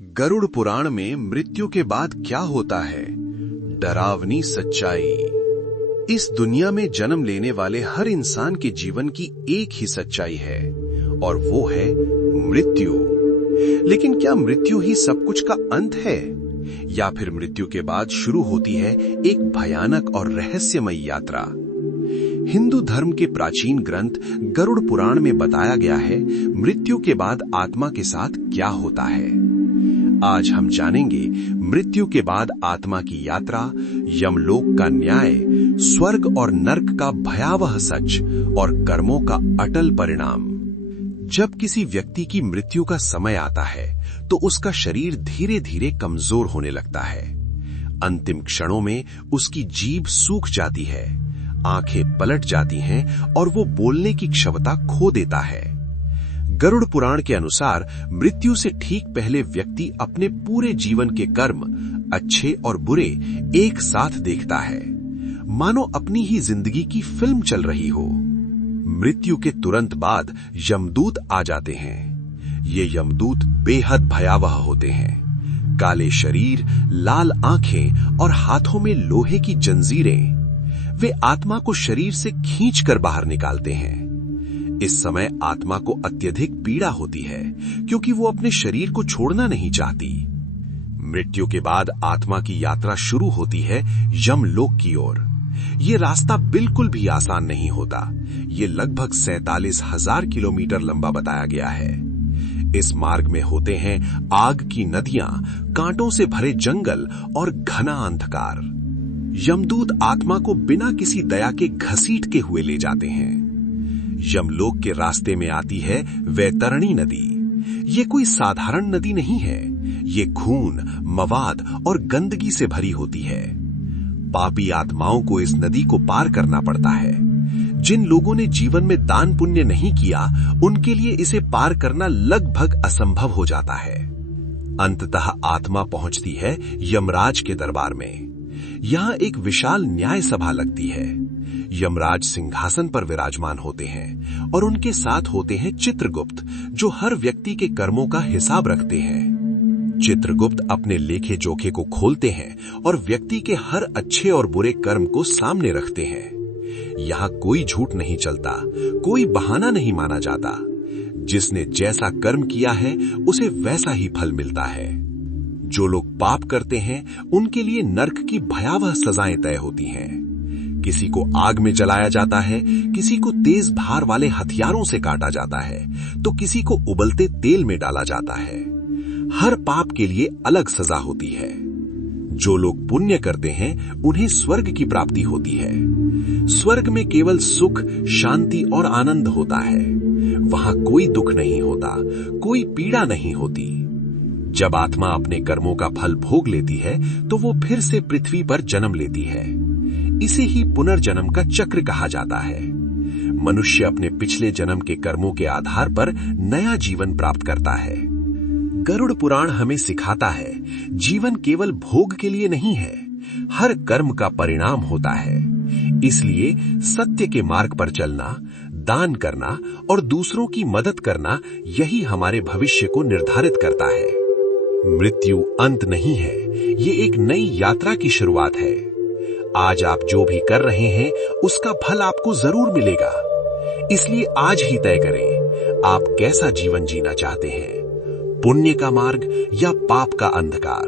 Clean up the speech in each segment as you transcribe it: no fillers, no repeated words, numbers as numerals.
गरुड़ पुराण में मृत्यु के बाद क्या होता है, डरावनी सच्चाई। इस दुनिया में जन्म लेने वाले हर इंसान के जीवन की एक ही सच्चाई है और वो है मृत्यु। लेकिन क्या मृत्यु ही सब कुछ का अंत है या फिर मृत्यु के बाद शुरू होती है एक भयानक और रहस्यमयी यात्रा? हिंदू धर्म के प्राचीन ग्रंथ गरुड़ पुराण में बताया गया है मृत्यु के बाद आत्मा के साथ क्या होता है। आज हम जानेंगे मृत्यु के बाद आत्मा की यात्रा, यमलोक का न्याय, स्वर्ग और नर्क का भयावह सच और कर्मों का अटल परिणाम। जब किसी व्यक्ति की मृत्यु का समय आता है तो उसका शरीर धीरे धीरे कमजोर होने लगता है। अंतिम क्षणों में उसकी जीभ सूख जाती है, आंखें पलट जाती हैं और वो बोलने की क्षमता खो देता है। गरुड़ पुराण के अनुसार मृत्यु से ठीक पहले व्यक्ति अपने पूरे जीवन के कर्म, अच्छे और बुरे, एक साथ देखता है, मानो अपनी ही जिंदगी की फिल्म चल रही हो। मृत्यु के तुरंत बाद यमदूत आ जाते हैं। ये यमदूत बेहद भयावह होते हैं। काले शरीर, लाल आंखें और हाथों में लोहे की जंजीरें। वे आत्मा को शरीर से खींचकर बाहर निकालते हैं। इस समय आत्मा को अत्यधिक पीड़ा होती है क्योंकि वो अपने शरीर को छोड़ना नहीं चाहती। मृत्यु के बाद आत्मा की यात्रा शुरू होती है यमलोक की ओर। ये रास्ता बिल्कुल भी आसान नहीं होता। ये लगभग 47,000 किलोमीटर लंबा बताया गया है। इस मार्ग में होते हैं आग की नदियां, कांटों से भरे जंगल और घना अंधकार। यमदूत आत्मा को बिना किसी दया के घसीटते हुए ले जाते हैं। यमलोक के रास्ते में आती है वैतरणी नदी। ये कोई साधारण नदी नहीं है। ये खून, मवाद और गंदगी से भरी होती है। पापी आत्माओं को इस नदी को पार करना पड़ता है। जिन लोगों ने जीवन में दान पुण्य नहीं किया, उनके लिए इसे पार करना लगभग असंभव हो जाता है। अंततः आत्मा पहुंचती है यमराज के दरबार में। यहां एक विशाल न्याय सभा लगती है। यमराज सिंहासन पर विराजमान होते हैं और उनके साथ होते हैं चित्रगुप्त, जो हर व्यक्ति के कर्मों का हिसाब रखते हैं। चित्रगुप्त अपने लेखे जोखे को खोलते हैं और व्यक्ति के हर अच्छे और बुरे कर्म को सामने रखते हैं। यहाँ कोई झूठ नहीं चलता, कोई बहाना नहीं माना जाता। जिसने जैसा कर्म किया है उसे वैसा ही फल मिलता है। जो लोग पाप करते हैं उनके लिए नर्क की भयावह सजाएं तय होती हैं। किसी को आग में जलाया जाता है, किसी को तेज धार वाले हथियारों से काटा जाता है, तो किसी को उबलते तेल में डाला जाता है। हर पाप के लिए अलग सजा होती है। जो लोग पुण्य करते हैं उन्हें स्वर्ग की प्राप्ति होती है। स्वर्ग में केवल सुख, शांति और आनंद होता है। वहां कोई दुख नहीं होता, कोई पीड़ा नहीं होती। जब आत्मा अपने कर्मों का फल भोग लेती है तो वो फिर से पृथ्वी पर जन्म लेती है। इसे ही पुनर्जन्म का चक्र कहा जाता है। मनुष्य अपने पिछले जन्म के कर्मों के आधार पर नया जीवन प्राप्त करता है। गरुड़ पुराण हमें सिखाता है जीवन केवल भोग के लिए नहीं है, हर कर्म का परिणाम होता है। इसलिए सत्य के मार्ग पर चलना, दान करना और दूसरों की मदद करना, यही हमारे भविष्य को निर्धारित करता है। मृत्यु अंत नहीं है, ये एक नई यात्रा की शुरुआत है। आज आप जो भी कर रहे हैं उसका फल आपको जरूर मिलेगा। इसलिए आज ही तय करें आप कैसा जीवन जीना चाहते हैं, पुण्य का मार्ग या पाप का अंधकार।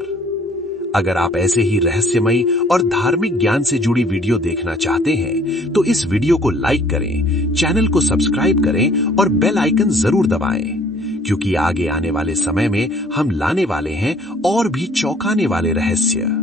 अगर आप ऐसे ही रहस्यमयी और धार्मिक ज्ञान से जुड़ी वीडियो देखना चाहते हैं तो इस वीडियो को लाइक करें, चैनल को सब्सक्राइब करें और बेल आइकन जरूर दबाएं, क्योंकि आगे आने वाले समय में हम लाने वाले हैं और भी चौंकाने वाले रहस्य।